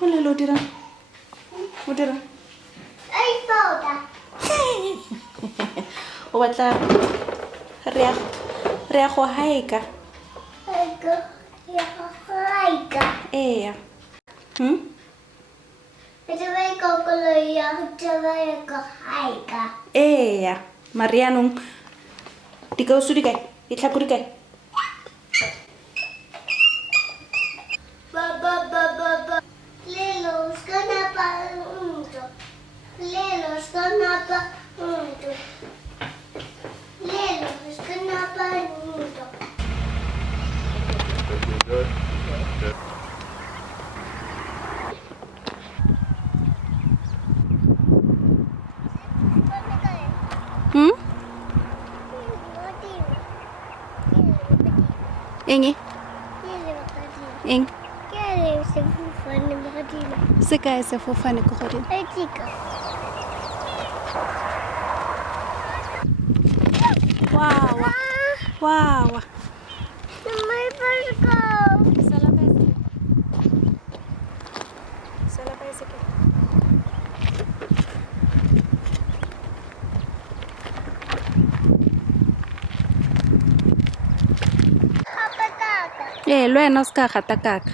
Ole lo dira. O dira. Ithuta. O batla re ya go hike. Haika. Eya. Haika. Eya. Marianong di ka usu di kae? Di tlhako di kae? Ba. Lelo skana pa unto. Lelo skana pa unto. Lelo skana pa unto. Engi. Eng. Se kae sefofane ko godimo? Wawa. Wawa. Sala bicycle. Sala bicycle. Lo wena o se ka gata kaka.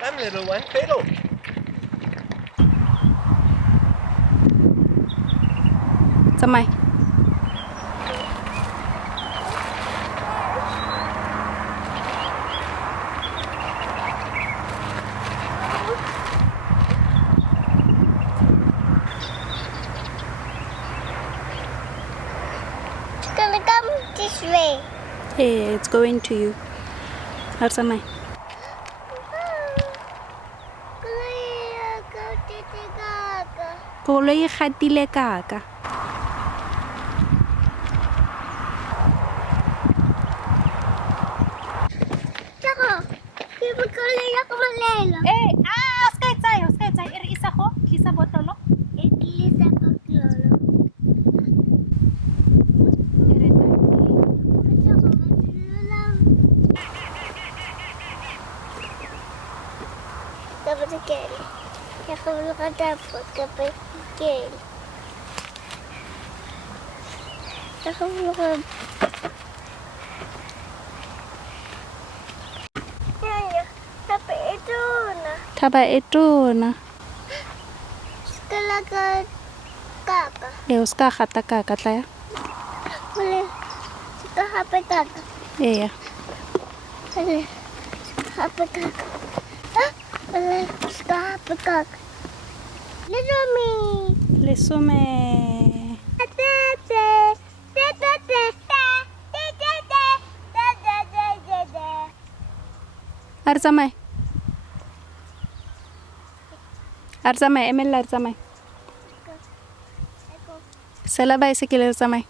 Come, little one, cradle. Tsamai. It's gonna come this way. Hey, it's going to you. Har tsamai. Koloi e gatile kaka. Ska e tsaya. E re isa go? Tlisa botolo? E re taki. Thaba e tona. O ska gata kaka tlaya. Eya. Lesome. Har tsamai. Har tsamai, emela har tsamai. Sala bicycle har tsamai.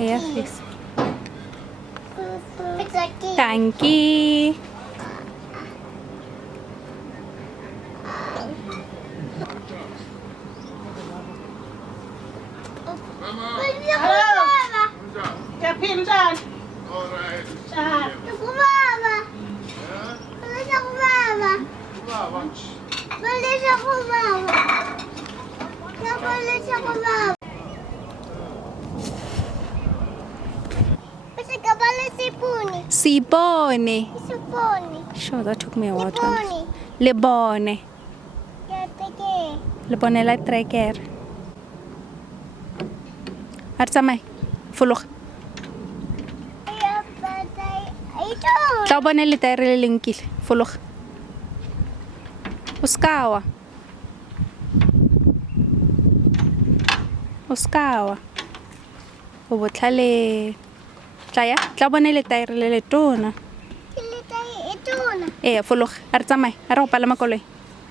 Eya fix. Tanki. Sipone. Sure, that took me a while to understand. Lebone. Lebone la tracker. Har tsamai. Folog. Tla bone le taere le lenkile. Folog. O ska wa. O ska wa. O botlhale. Tla bone le taere le letona. Folog. A re tsamai. A re go palama koloi.